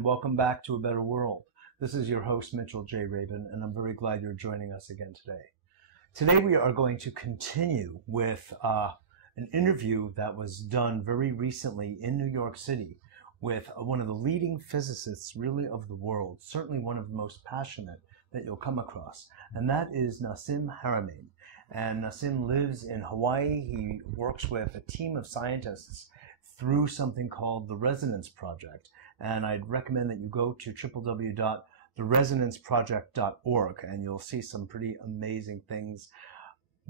and welcome back to A Better World. This is your host, Mitchell J. Rabin, and I'm very glad you're joining us again today. Today we are going to continue with an interview that was done very recently in New York City with one of the leading physicists really of the world, certainly one of the most passionate that you'll come across, and that is Nassim Haramein. And Nassim lives in Hawaii. He works with a team of scientists through something called the Resonance Project. And I'd recommend that you go to www.theresonanceproject.org and you'll see some pretty amazing things.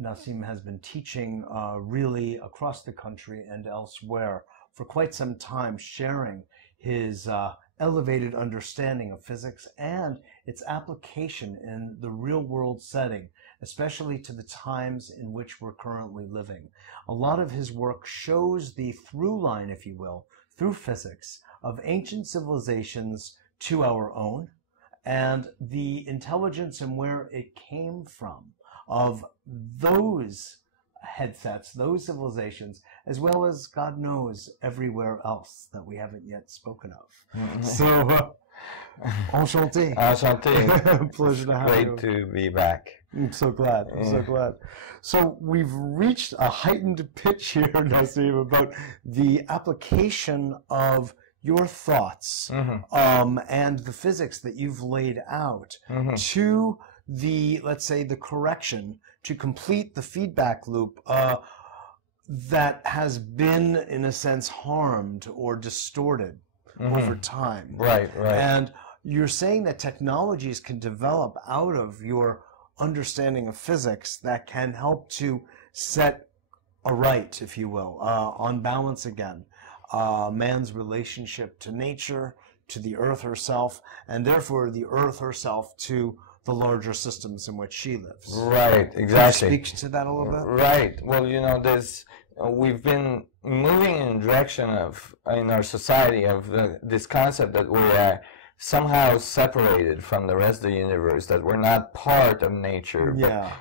Nassim has been teaching really across the country and elsewhere for quite some time, sharing his elevated understanding of physics and its application in the real world setting, especially to the times in which we're currently living. A lot of his work shows the through line, if you will, through physics of ancient civilizations to our own and the intelligence and where it came from of those headsets, those civilizations, as well as God knows everywhere else that we haven't yet spoken of. Mm-hmm. So, enchanté. Enchanté. Pleasure to have you. Great to be back. I'm so glad. I'm so glad. So we've reached a heightened pitch here, Nassim, about the application of your thoughts and the physics that you've laid out to the, let's say, the correction to complete the feedback loop that has been, in a sense, harmed or distorted over time. Right. And you're saying that technologies can develop out of your understanding of physics that can help to set aright, if you will, on balance again, man's relationship to nature, to the earth herself, and therefore the earth herself to the larger systems in which she lives. Right, exactly. Can you speak to that a little bit? Right. Well, we've been moving in the direction of, in our society, of this concept that we are somehow separated from the rest of the universe, that we're not part of nature,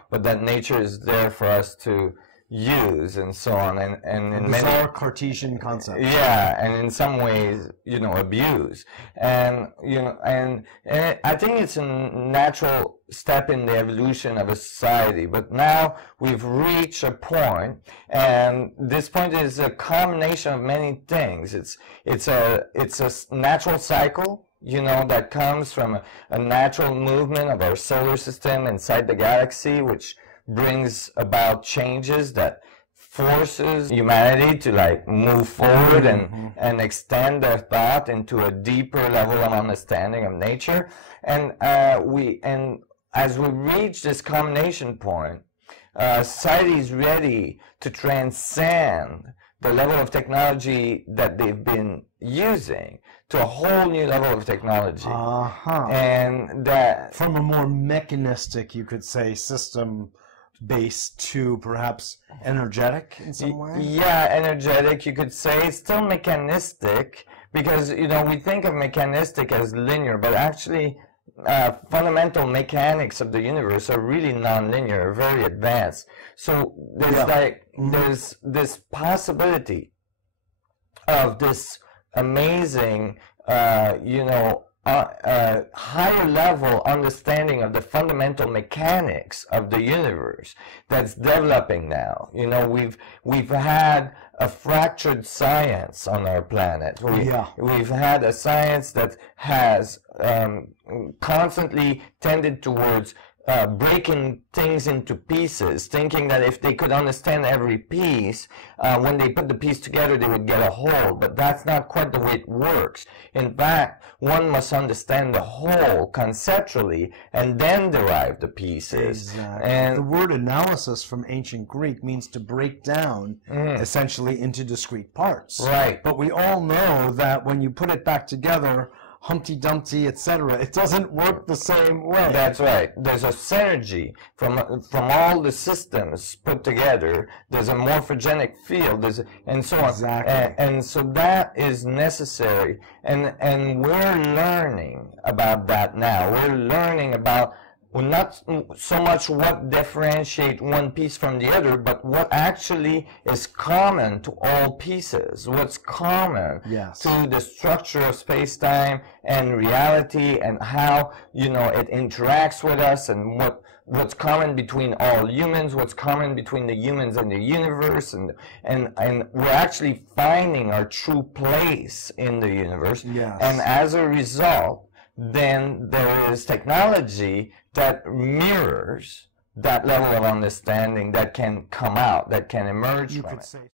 but that nature is there for us to use and so on, and in bizarre Cartesian concept. Yeah, and in some ways, abuse, and I think it's a natural step in the evolution of a society. But now we've reached a point, and this point is a combination of many things. It's a natural cycle, that comes from a natural movement of our solar system inside the galaxy, which brings about changes that forces humanity to move forward and extend their thought into a deeper level of understanding of nature. And as we reach this combination point, society is ready to transcend the level of technology that they've been using to a whole new level of technology. And that from a more mechanistic, you could say, system based to perhaps energetic in some way? Yeah, energetic, you could say. It's still mechanistic because, we think of mechanistic as linear, but actually fundamental mechanics of the universe are really non-linear, very advanced. So there's there's this possibility of this amazing, higher level understanding of the fundamental mechanics of the universe that's developing now. We've had a fractured science on our planet. We've had a science that has constantly tended towards breaking things into pieces, thinking that if they could understand every piece, when they put the piece together, they would get a whole. But that's not quite the way it works. In fact, one must understand the whole conceptually and then derive the pieces. Exactly. And the word analysis from ancient Greek means to break down essentially into discrete parts. Right. But we all know that when you put it back together, Humpty Dumpty, etc., it doesn't work the same way. That's right. There's a synergy from all the systems put together. There's a morphogenic field, and so on. Exactly. And so that is necessary. And we're learning about that now. We're learning about well, not so much what differentiate one piece from the other, but what actually is common to all pieces, what's common to the structure of space-time and reality, and how, you know, it interacts with us, and what's common between all humans, what's common between the humans and the universe, and we're actually finding our true place in the universe. And as a result, then there is technology that mirrors that level of understanding that can come out, that can emerge from it.